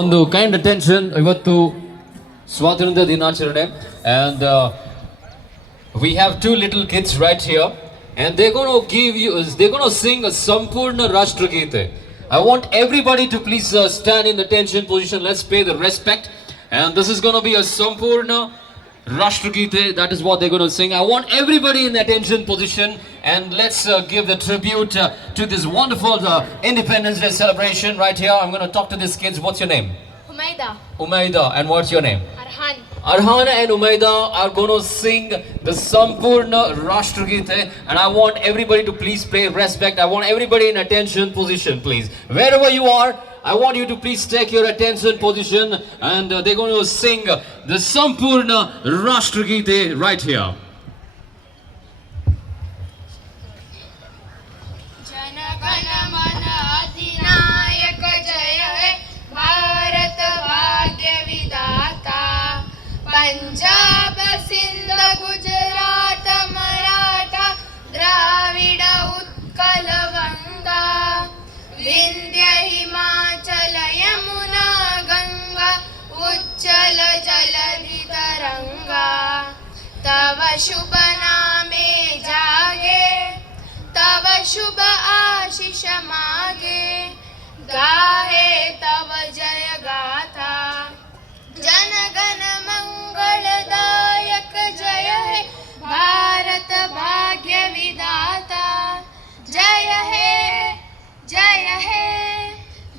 ಒಂದು kind attention ಇವತ್ತು ಸ್ವಾತಂತ್ರ್ಯ ದಿನಾಚರಣೆ and we have two little kids right here and they're going to sing a Sampurna Rashtragite. I want everybody to please stand in attention position. Let's pay the respect and this is going to be a Sampurna Rashtragite. That is what they're going to sing. I want everybody in attention position and let's give the tribute to this wonderful Independence Day celebration right here. I'm going to talk to these kids. What's your name? Humaida. Umaida. And what's your name? Arhan. Arhan and Umaida are going to sing the Sampurna Rashtragite and I want everybody to please pay respect. I want everybody in attention position, please. Wherever you are, I want you to please take your attention position and they're going to sing the Sampurna Rashtragite right here. Jana Gana मन अधिनायक जय हे भारत भाग्य विधाता पंजाब सिंध गुजरात मराठा द्राविड उत्कल गंगा विंध्य हिमाचल यमुना गंगा उच्चल जलधि तरंगा तव शुभ नामे जागे तव शुभ आशीष मागे गाहे तव जय गाथा जन गण मंगलदायक जय हे भारत भाग्य विधाता जय हे जय हे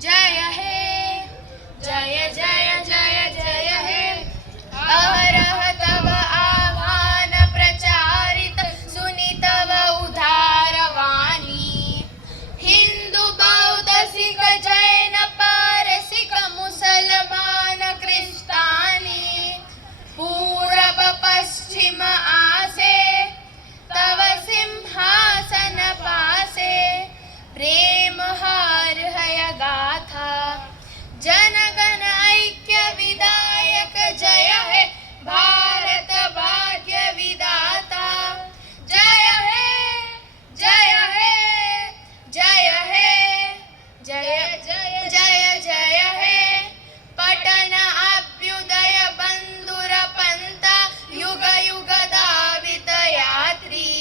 जय हे जय जय जय जय हे अहरह तव आह्वान प्रचारित सुनि तव उदार वाणी हिंदू बौद्ध सिख जैन पारसिक मुसलमान क्रिस्तानी पूरब पश्चिम आसे तव सिंहासन पासे प्रेम हार हय गाथा जन गण ऐक्य विधायक जय हे भारत भाग्य विधाता जय हे जय हे जय हे जय जय जय जय हे पटन अभ्युदय बंधुर पंथा युग युग धावित यात्री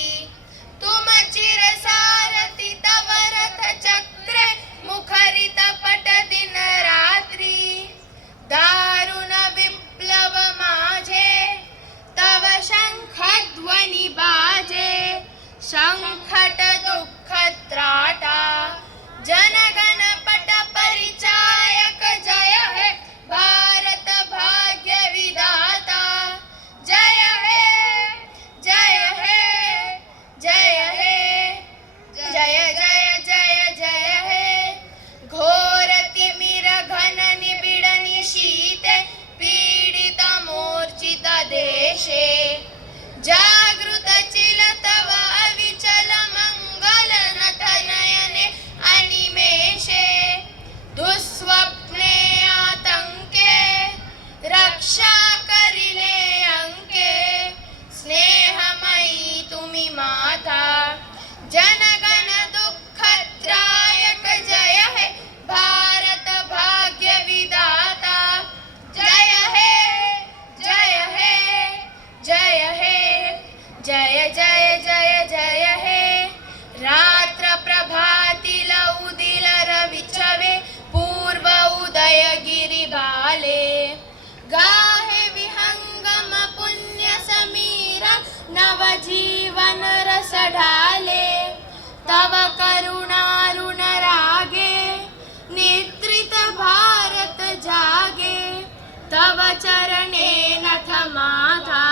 तुम चिर सारथी तव रथ चक्रे मुखरित पट दिन रात्रि दारुण विप्लव माझे तव शंख ध्वनि बाजे संकट दुःख त्राटा जन गण पट परिचायक जय हे भारत भाग्य विधाता जय हे जय हे जय हे जय जय जय जय हे घोर तिमिर घन निबिड निशीते पीडित मूर्छित देशे जागृत चिल तव अविचल मंगल नथ नयने अनिमेषे दुःस्वप्ने आतंके रक्षा करिले अंके स्नेहमयी तुम्ही माता जन गण दुःख त्रायक जय हे भारत भाग्य विधाता जय हे जय हे जय हे जय जय जय जय हे रात्र प्रभातील उदिल रविचवे पूर्व उदय गिरी बाले गाहे विहंगम पुण्य समीरा नव जीवन रस ढाले तव करुणारुण रागे निद्रित भारत जागे तव चरणे नथ माथा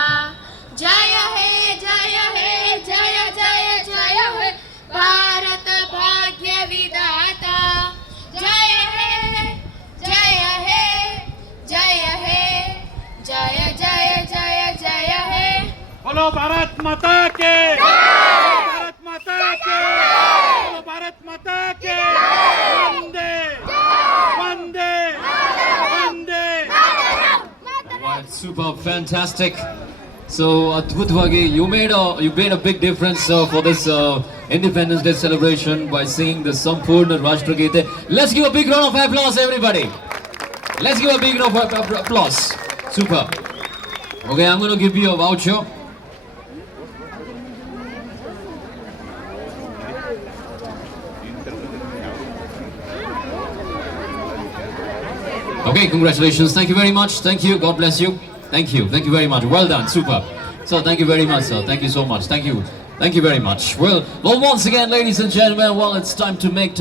जय हे जय हे जय जय जय हे भारत भाग्य विधाता जय हे जय हे जय हे जय जय जय जय हे बोलो भारत माता के भारत माता के बोलो भारत माता के वंदे वंदे वंदे Wow, super fantastic. So Adbhutvagi, you made a big difference for this Independence Day celebration by singing the Sampurna Rashtragite. Let's give a big round of applause, everybody. Let's give a big round of applause. Super. Okay, I'm going to give you a voucher. Okay, congratulations. Thank you very much. Thank you. God bless you. Thank you. Thank you very much. Well done. Super. So thank you very much, sir. Thank you so much. Thank you. Thank you very much. Well, once again, ladies and gentlemen, well, it's time to make time.